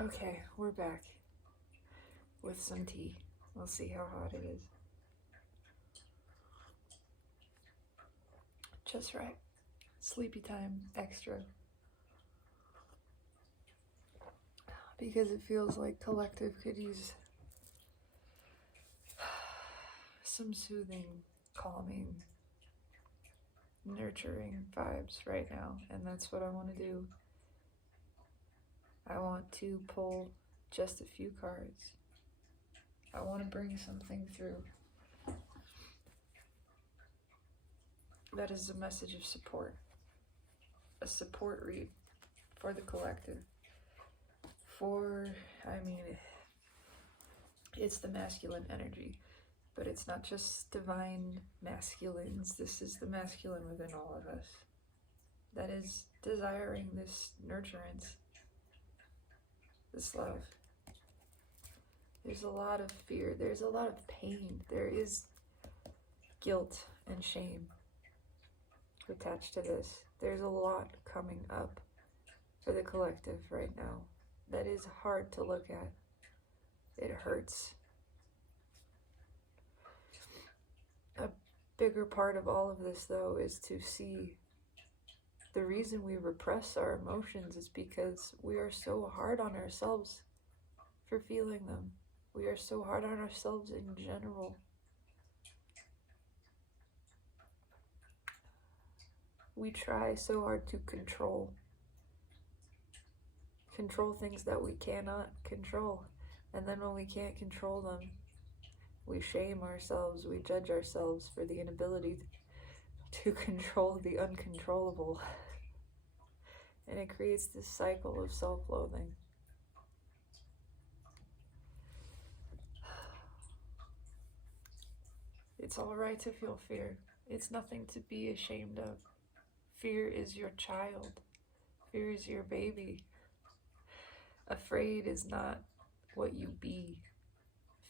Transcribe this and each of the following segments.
Okay, we're back with some tea. We'll see how hot it is. Just right. Sleepy time extra. Because it feels like collective could use some soothing, calming, nurturing vibes right now. And that's what I want to do. I want to pull just a few cards. I want to bring something through that is a message of support, a support read for the collective. It's the masculine energy, but it's not just divine masculines. This is the masculine within all of us that is desiring this nurturance, this love. There's a lot of fear. There's a lot of pain. There is guilt and shame attached to this. There's a lot coming up for the collective right now that is hard to look at. It hurts. A bigger part of all of this, though, is to see the reason we repress our emotions is because we are so hard on ourselves for feeling them. We are so hard on ourselves in general. We try so hard to control things that we cannot control. And then when we can't control them, we shame ourselves, we judge ourselves for the inability to control the uncontrollable. And it creates this cycle of self-loathing. It's all right to feel fear. It's nothing to be ashamed of. Fear is your child. Fear is your baby. Afraid is not what you be.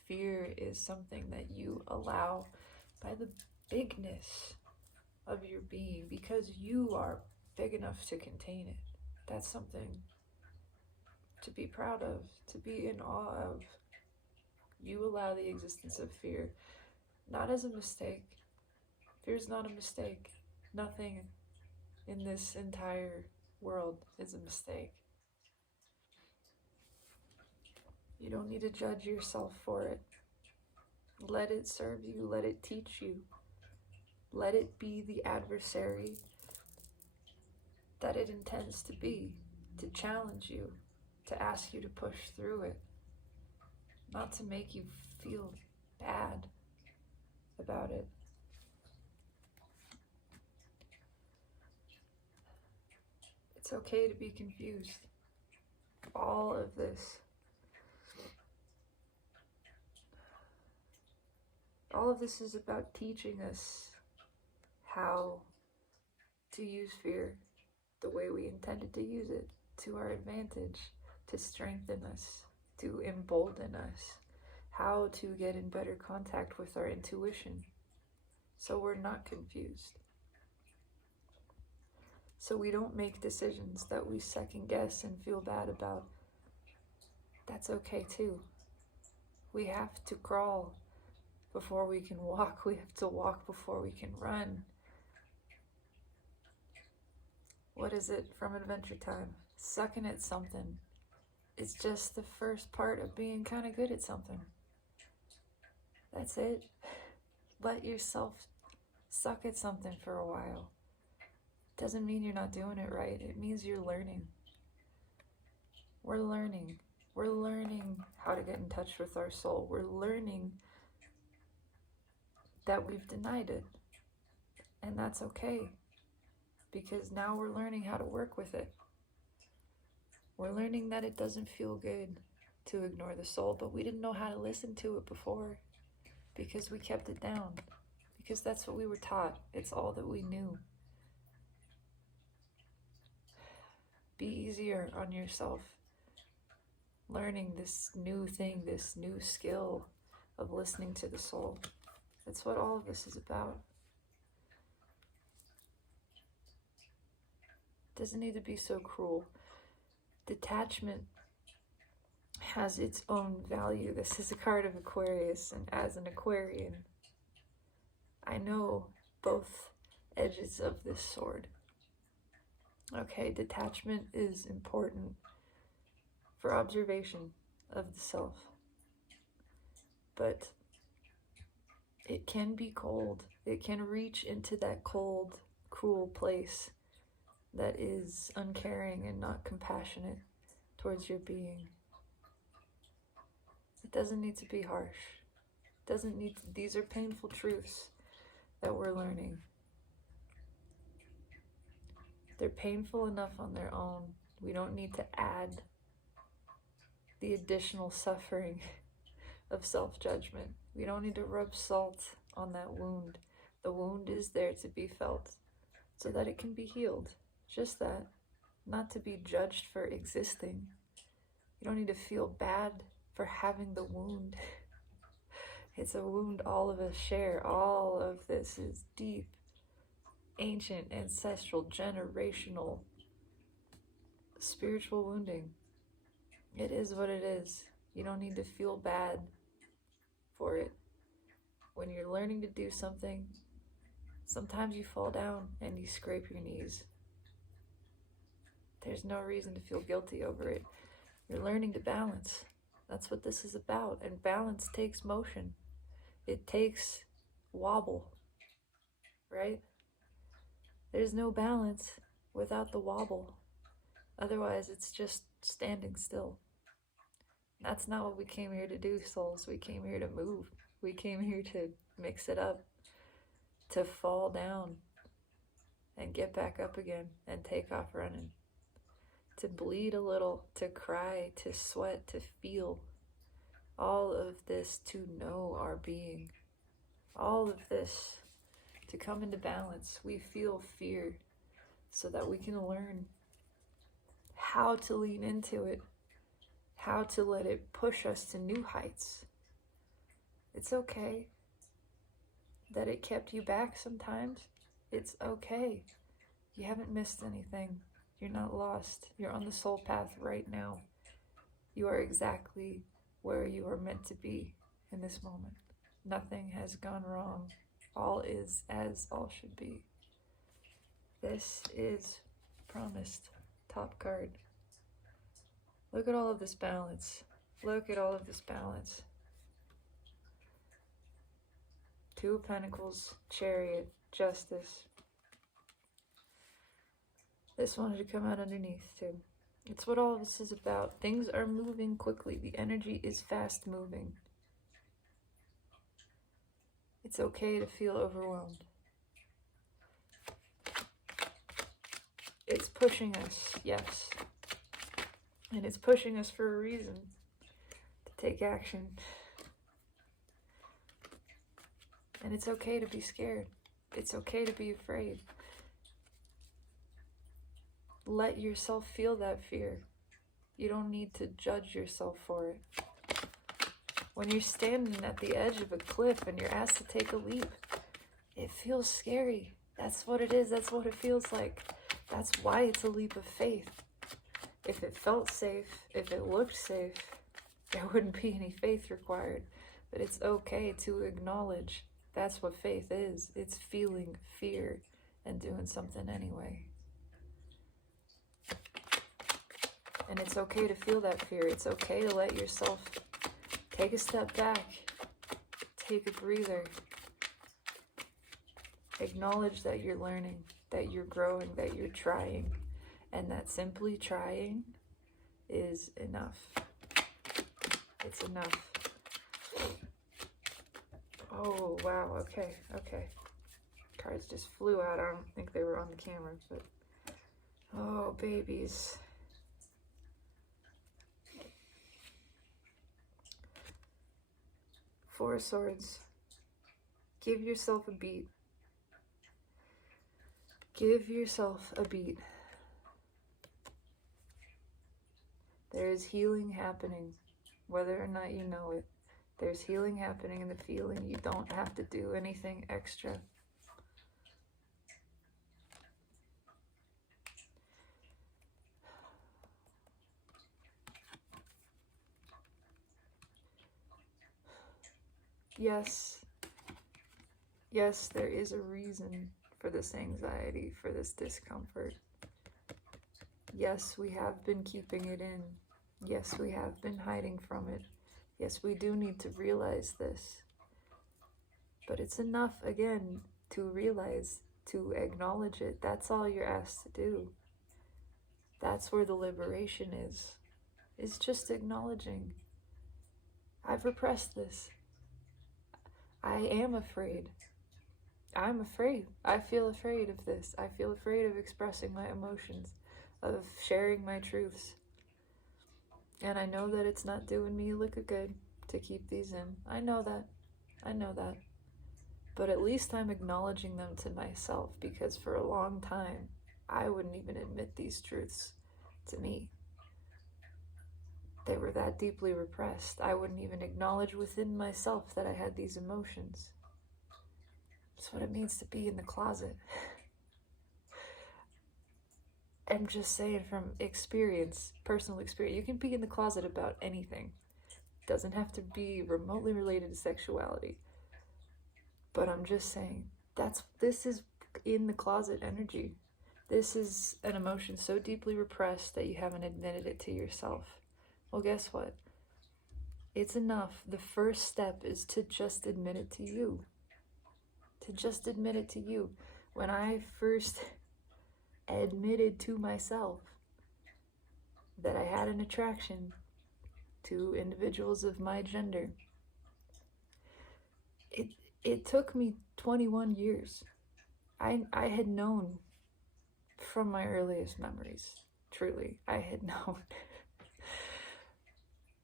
Fear is something that you allow by the bigness of your being, because you are big enough to contain it. That's something to be proud of, to be in awe of. You allow the existence of fear, not as a mistake. Fear is not a mistake. Nothing in this entire world is a mistake. You don't need to judge yourself for it. Let it serve you. Let it teach you. Let it be the adversary that it intends to be, to challenge you, to ask you to push through it, not to make you feel bad about it. It's okay to be confused. All of this is about teaching us how to use fear the way we intended to use it, to our advantage, to strengthen us, to embolden us, how to get in better contact with our intuition so we're not confused. So we don't make decisions that we second guess and feel bad about. That's okay too. We have to crawl before we can walk. We have to walk before we can run. What is it from Adventure Time? Sucking at something. It's just the first part of being kind of good at something. That's it. Let yourself suck at something for a while. Doesn't mean you're not doing it right. It means you're learning. We're learning. We're learning how to get in touch with our soul. We're learning that we've denied it. And that's okay, because now we're learning how to work with it. We're learning that it doesn't feel good to ignore the soul, but we didn't know how to listen to it before because we kept it down, because that's what we were taught. It's all that we knew. Be easier on yourself, learning this new thing, this new skill of listening to the soul. That's what all of this is about. It doesn't need to be so cruel. Detachment has its own value. This is a card of Aquarius, and as an Aquarian, I know both edges of this sword. Okay, detachment is important for observation of the self, but it can be cold. It can reach into that cold, cruel place that is uncaring and not compassionate towards your being. It doesn't need to be harsh. It doesn't need to, these are painful truths that we're learning. They're painful enough on their own. We don't need to add the additional suffering of self-judgment. We don't need to rub salt on that wound. The wound is there to be felt so that it can be healed. Just that. Not to be judged for existing. You don't need to feel bad for having the wound. It's a wound all of us share. All of this is deep, ancient, ancestral, generational, spiritual wounding. It is what it is. You don't need to feel bad for it. When you're learning to do something, sometimes you fall down and you scrape your knees. There's no reason to feel guilty over it. You're learning to balance. That's what this is about. And balance takes motion. It takes wobble, right? There's no balance without the wobble. Otherwise, it's just standing still. That's not what we came here to do, souls. We came here to move. We came here to mix it up, to fall down and get back up again and take off running, to bleed a little, to cry, to sweat, to feel. All of this to know our being. All of this to come into balance. We feel fear so that we can learn how to lean into it, how to let it push us to new heights. It's okay that it kept you back sometimes. It's okay. You haven't missed anything. You're not lost. You're on the soul path right now. You are exactly where you are meant to be in this moment. Nothing has gone wrong. All is as all should be. This is promised. Top card. Look at all of this balance. Look at all of this balance. Two of Pentacles, Chariot, Justice. This wanted to come out underneath too. It's what all of this is about. Things are moving quickly. The energy is fast moving. It's okay to feel overwhelmed. It's pushing us, yes. And it's pushing us for a reason. To take action. And it's okay to be scared. It's okay to be afraid. Let yourself feel that fear. You don't need to judge yourself for it. When you're standing at the edge of a cliff and you're asked to take a leap, it feels scary. That's what it is. That's what it feels like. That's why it's a leap of faith. If it felt safe, if it looked safe, there wouldn't be any faith required. But it's okay to acknowledge that's what faith is. It's feeling fear and doing something anyway. And it's okay to feel that fear. It's okay to let yourself take a step back. Take a breather. Acknowledge that you're learning, that you're growing, that you're trying, and that simply trying is enough. It's enough. Oh, wow. Okay. Cards just flew out. I don't think they were on the camera, but oh, babies. Four of Swords. Give yourself a beat. Give yourself a beat. There is healing happening, whether or not you know it. There's healing happening in the feeling. You don't have to do anything extra. yes, there is a reason for this anxiety, for this discomfort. Yes, we have been keeping it in. Yes, we have been hiding from it. Yes, we do need to realize this. But it's enough, again, to realize, to acknowledge it. That's all you're asked to do. That's where the liberation is just acknowledging. I've repressed this. I am afraid. I'm afraid. I feel afraid of this. I feel afraid of expressing my emotions, of sharing my truths. And I know that it's not doing me a lick of good to keep these in. I know that. But at least I'm acknowledging them to myself, because for a long time, I wouldn't even admit these truths to me. They were that deeply repressed. I wouldn't even acknowledge within myself that I had these emotions. That's what it means to be in the closet. I'm just saying from experience, personal experience, you can be in the closet about anything. It doesn't have to be remotely related to sexuality. But I'm just saying, this is in the closet energy. This is an emotion so deeply repressed that you haven't admitted it to yourself. Well, guess what? It's enough. The first step is to just admit it to you. To just admit it to you. When I first admitted to myself that I had an attraction to individuals of my gender, it took me 21 years. I had known from my earliest memories, truly, I had known.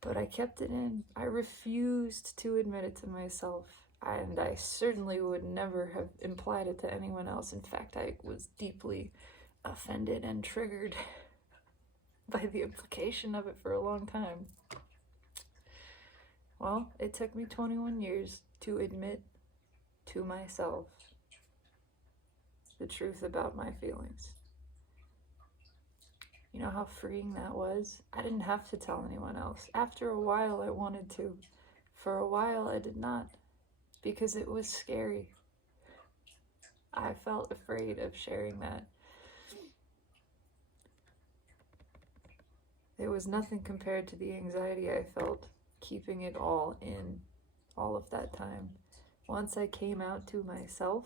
But I kept it in. I refused to admit it to myself. And I certainly would never have implied it to anyone else. In fact, I was deeply offended and triggered by the implication of it for a long time. Well, it took me 21 years to admit to myself the truth about my feelings. You know how freeing that was? I didn't have to tell anyone else. After a while, I wanted to. For a while, I did not, because it was scary. I felt afraid of sharing that. It was nothing compared to the anxiety I felt keeping it all in all of that time. Once I came out to myself,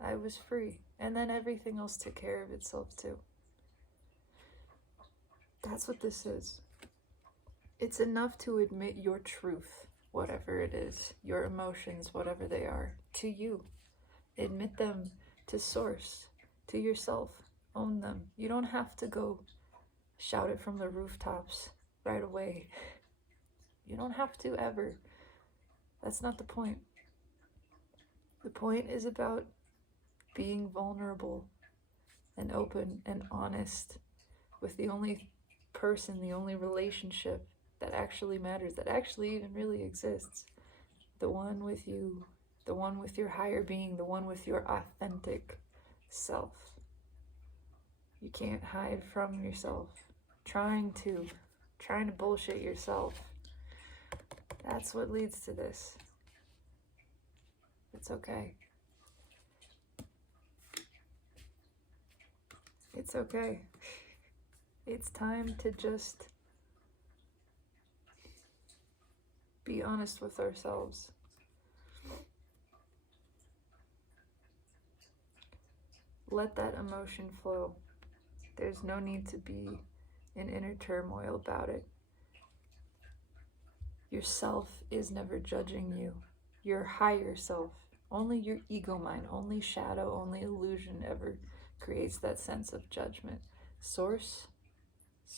I was free. And then everything else took care of itself too. That's what this is. It's enough to admit your truth, whatever it is, your emotions, whatever they are, to you. Admit them to source, to yourself. Own them. You don't have to go shout it from the rooftops right away. You don't have to ever. That's not the point. The point is about being vulnerable and open and honest with the only person, the only relationship that actually matters, that actually even really exists. The one with you, the one with your higher being, the one with your authentic self. You can't hide from yourself. Trying to bullshit yourself. That's what leads to this. It's okay. It's okay. It's time to just be honest with ourselves. Let that emotion flow. There's no need to be in inner turmoil about it. Yourself is never judging you. Your higher self, only your ego mind, only shadow, only illusion ever creates that sense of judgment. Source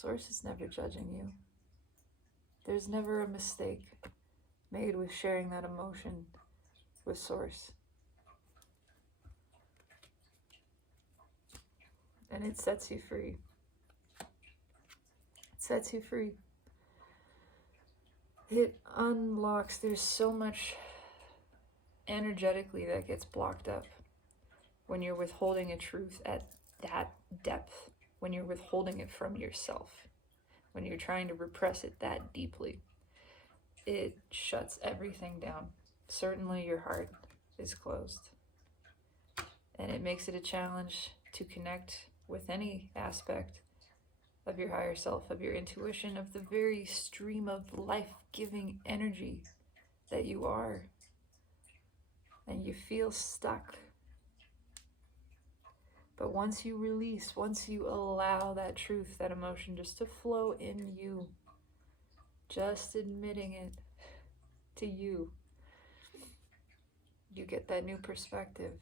is never judging you. There's never a mistake made with sharing that emotion with Source. And it sets you free. It sets you free. It unlocks, there's so much energetically that gets blocked up when you're withholding a truth at that depth, when you're withholding it from yourself, when you're trying to repress it that deeply. it shuts everything down. Certainly your heart is closed. And it makes it a challenge to connect with any aspect of your higher self, of your intuition, of the very stream of life-giving energy that you are. And you feel stuck. But once you release, once you allow that truth, that emotion just to flow in you, just admitting it to you, you get that new perspective.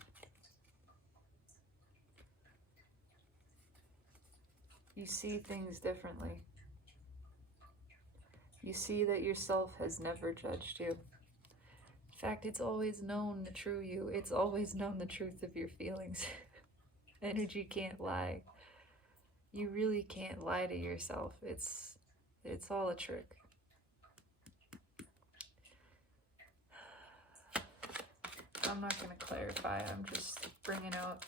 You see things differently. You see that yourself has never judged you. In fact, it's always known the true you. It's always known the truth of your feelings. Energy can't lie. You really can't lie to yourself. It's all a trick. I'm not going to clarify. I'm just bringing out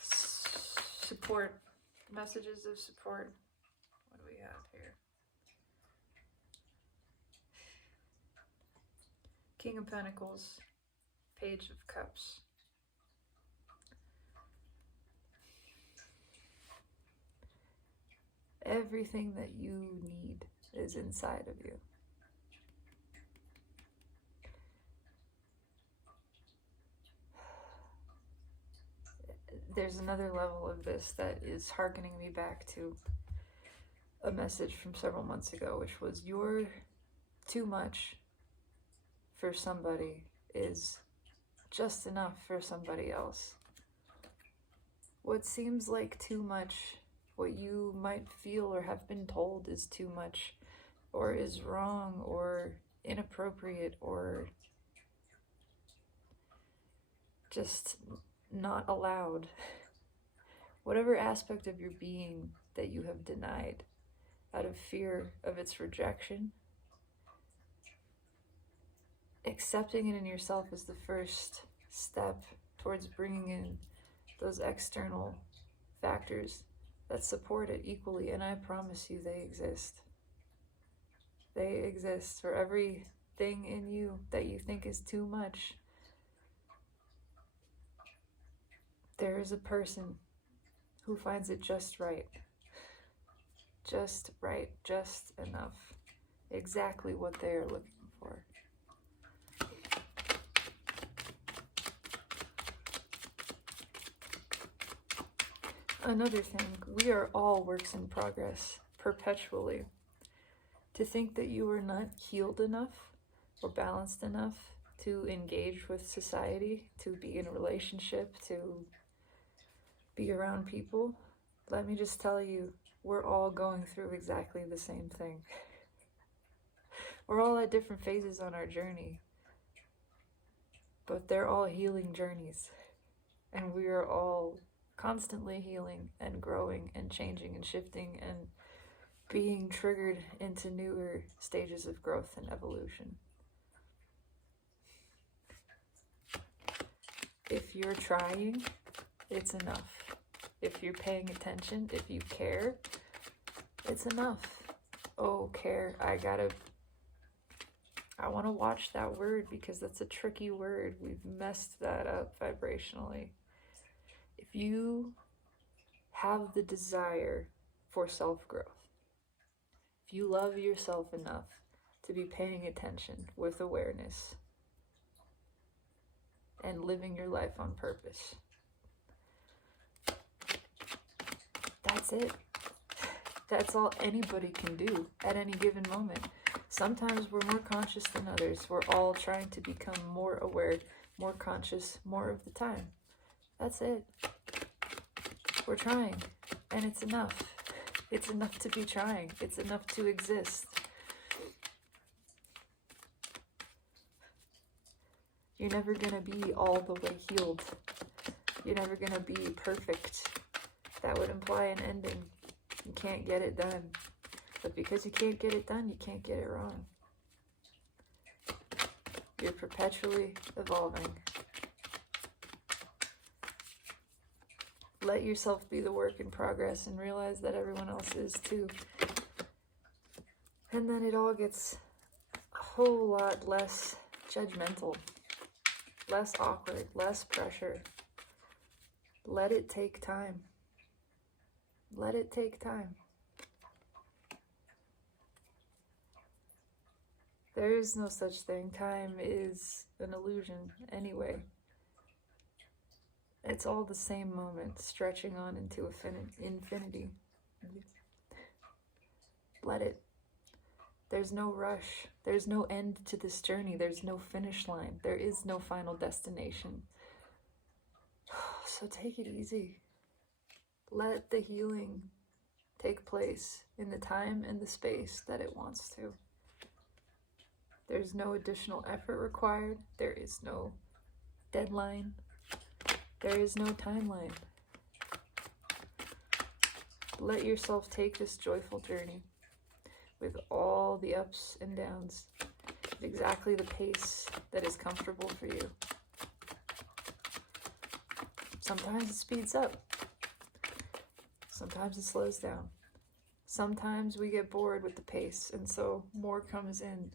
support, messages of support. What do we have here? King of Pentacles, Page of Cups. Everything that you need is inside of you. There's another level of this that is hearkening me back to a message from several months ago, which was, you're too much for somebody is just enough for somebody else. What seems like too much, what you might feel or have been told is too much, or is wrong, or inappropriate, or just not allowed. Whatever aspect of your being that you have denied out of fear of its rejection, accepting it in yourself is the first step towards bringing in those external factors that support it equally, and I promise you they exist. They exist for everything in you that you think is too much. There is a person who finds it just right. Just right, just enough. Exactly what they are looking for. Another thing, we are all works in progress, perpetually. To think that you are not healed enough or balanced enough to engage with society, to be in a relationship, to be around people, let me just tell you, we're all going through exactly the same thing. We're all at different phases on our journey, but they're all healing journeys, and we are all constantly healing and growing and changing and shifting and being triggered into newer stages of growth and evolution. If you're trying, it's enough. If you're paying attention, if you care, it's enough. Oh, care, I want to watch that word because that's a tricky word. We've messed that up vibrationally. If you have the desire for self-growth, if you love yourself enough to be paying attention with awareness and living your life on purpose, that's it. That's all anybody can do at any given moment. Sometimes we're more conscious than others. We're all trying to become more aware, more conscious, more of the time. That's it. We're trying, and it's enough. It's enough to be trying. It's enough to exist. You're never going to be all the way healed. You're never going to be perfect. That would imply an ending. You can't get it done. But because you can't get it done, you can't get it wrong. You're perpetually evolving. Let yourself be the work in progress and realize that everyone else is too. And then it all gets whole lot less judgmental, less awkward, less pressure. Let it take time. Let it take time. There is no such thing. Time is an illusion anyway. It's all the same moment, stretching on into infinity. Let it. There's no rush. There's no end to this journey. There's no finish line. There is no final destination. So take it easy. Let the healing take place in the time and the space that it wants to. There's no additional effort required. There is no deadline. There is no timeline. Let yourself take this joyful journey with all the ups and downs at exactly the pace that is comfortable for you. Sometimes it speeds up. Sometimes it slows down. Sometimes we get bored with the pace, and so more comes in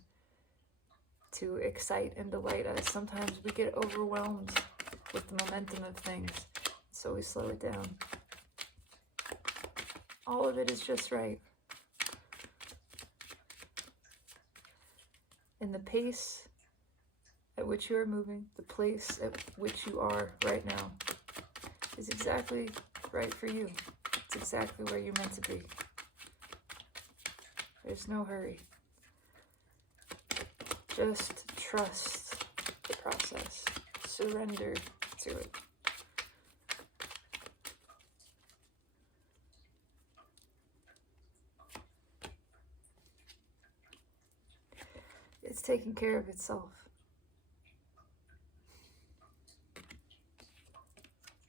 to excite and delight us. Sometimes we get overwhelmed with the momentum of things, so we slow it down. All of it is just right. And the pace at which you are moving, the place at which you are right now, is exactly right for you. It's exactly where you're meant to be. There's no hurry. Just trust the process. Surrender to it. It's taking care of itself.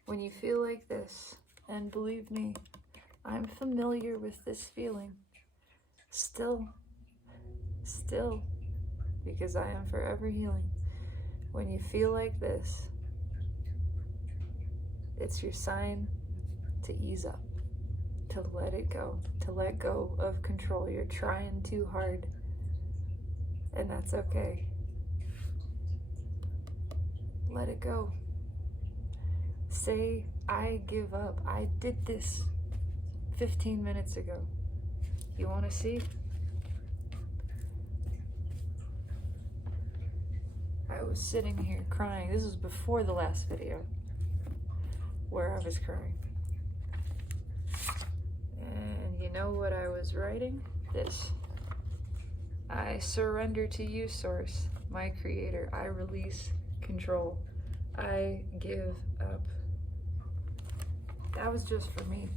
When you feel like this, and believe me, I'm familiar with this feeling. Still, because I am forever healing. When you feel like this, it's your sign to ease up, to let it go, to let go of control. You're trying too hard, and that's okay. Let it go. Say, I give up. I did this 15 minutes ago. You want to see? I was sitting here crying. This was before the last video where I was crying. And you know what I was writing? This. I surrender to you, Source, my creator. I release control. I give up. That was just for me.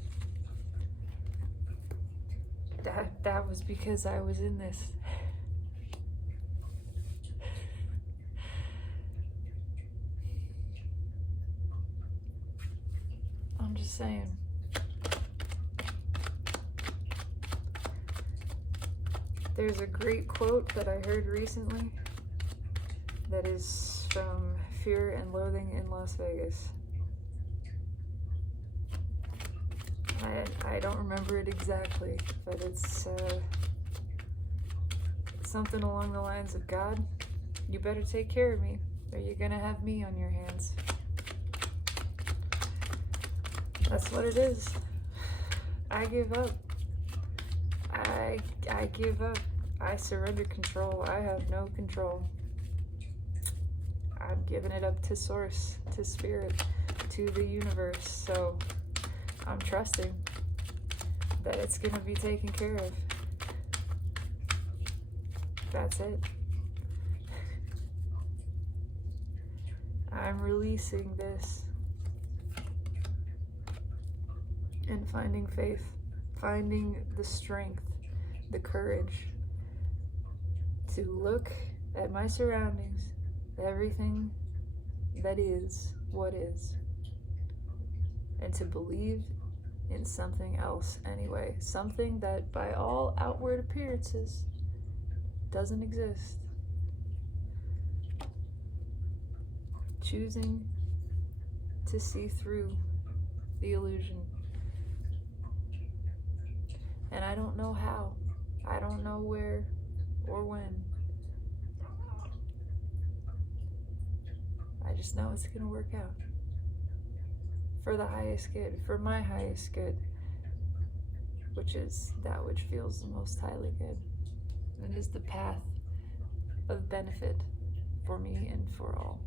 That was because I was in this. I'm just saying. There's a great quote that I heard recently that is from Fear and Loathing in Las Vegas. I don't remember it exactly, but it's something along the lines of, God, you better take care of me, or you're gonna have me on your hands. That's what it is. I give up. I give up. I surrender control. I have no control. I'm giving it up to Source, to Spirit, to the universe. So I'm trusting that it's going to be taken care of. That's it. I'm releasing this and finding faith, finding the strength, the courage to look at my surroundings, everything that is what is, and to believe in something else anyway, something that by all outward appearances doesn't exist. Choosing to see through the illusion. And I don't know how, I don't know where or when, I just know it's going to work out for the highest good, for my highest good, which is that which feels the most highly good and is the path of benefit for me and for all.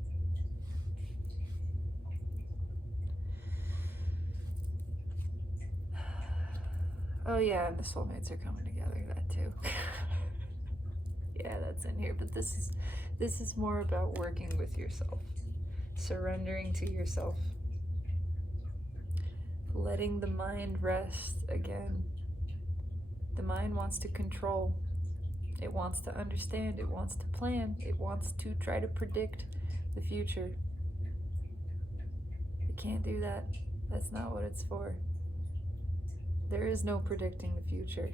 Oh yeah, and the soulmates are coming together, that too. Yeah, that's in here, but this is more about working with yourself, surrendering to yourself, letting the mind rest again. The mind wants to control. It wants to understand. It wants to plan. It wants to try to predict the future. It can't do that. That's not what it's for. There is no predicting the future.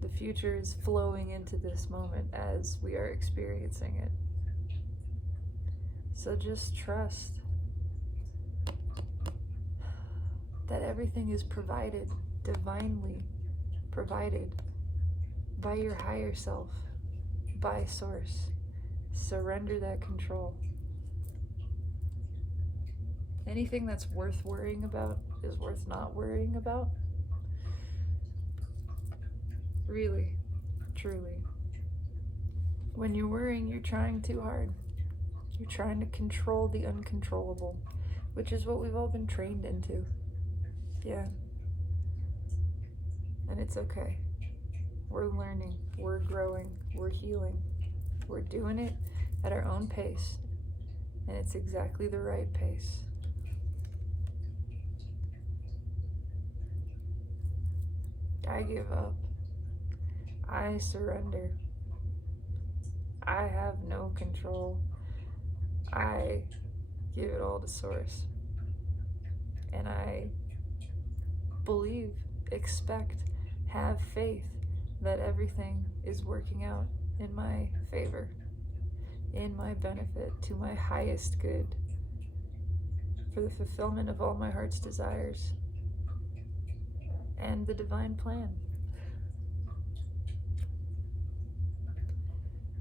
The future is flowing into this moment as we are experiencing it. So just trust that everything is provided, divinely provided by your higher self, by Source. Surrender that control. Anything that's worth worrying about is worth not worrying about. Really, truly. When you're worrying, you're trying too hard. You're trying to control the uncontrollable, which is what we've all been trained into. Yeah. And it's okay. We're learning, we're growing, we're healing. We're doing it at our own pace, and it's exactly the right pace. I give up. I surrender. I have no control. I give it all to Source. And I believe, expect, have faith that everything is working out in my favor, in my benefit, to my highest good, for the fulfillment of all my heart's desires and the divine plan.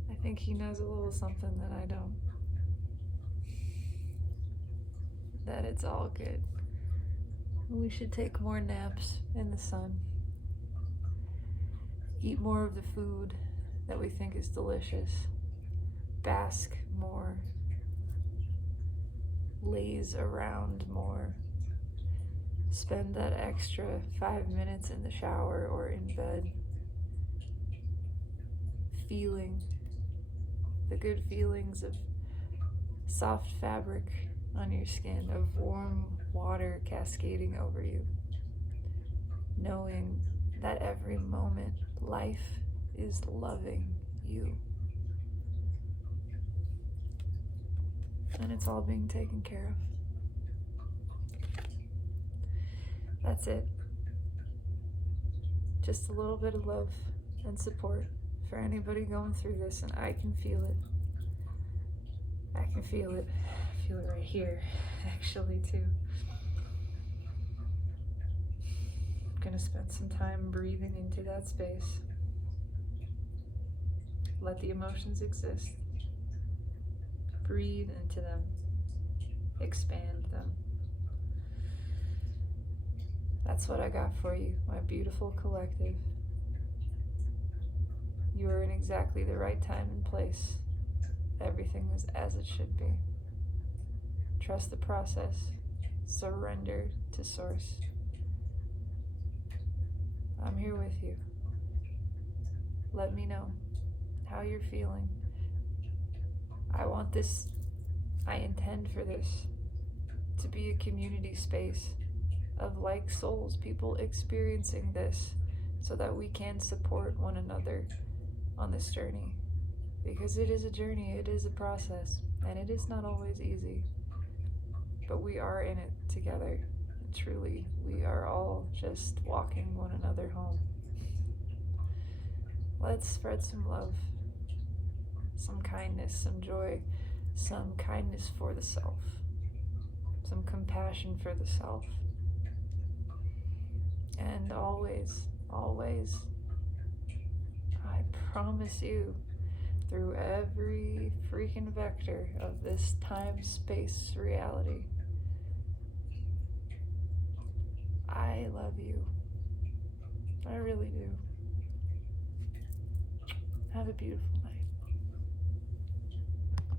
I think he knows a little something that I don't. That it's all good. We should take more naps in the sun. Eat more of the food that we think is delicious. Bask more. Laze around more. Spend that extra 5 minutes in the shower or in bed feeling the good feelings of soft fabric on your skin, of warm water cascading over you, knowing that every moment life is loving you and it's all being taken care of. That's it. Just a little bit of love and support for anybody going through this, and I can feel it. I can feel it. I feel it right here, actually, too. I'm gonna spend some time breathing into that space. Let the emotions exist. Breathe into them. Expand them. That's what I got for you, my beautiful collective. You are in exactly the right time and place. Everything is as it should be. Trust the process. Surrender to Source. I'm here with you. Let me know how you're feeling. I want this, I intend for this to be a community space of like souls, people experiencing this, so that we can support one another on this journey. Because it is a journey, it is a process, and it is not always easy. But we are in it together. And truly, we are all just walking one another home. Let's spread some love, some kindness, some joy, some kindness for the self, some compassion for the self. And always, always, I promise you through every freaking vector of this time-space reality. I love you. I really do. Have a beautiful night.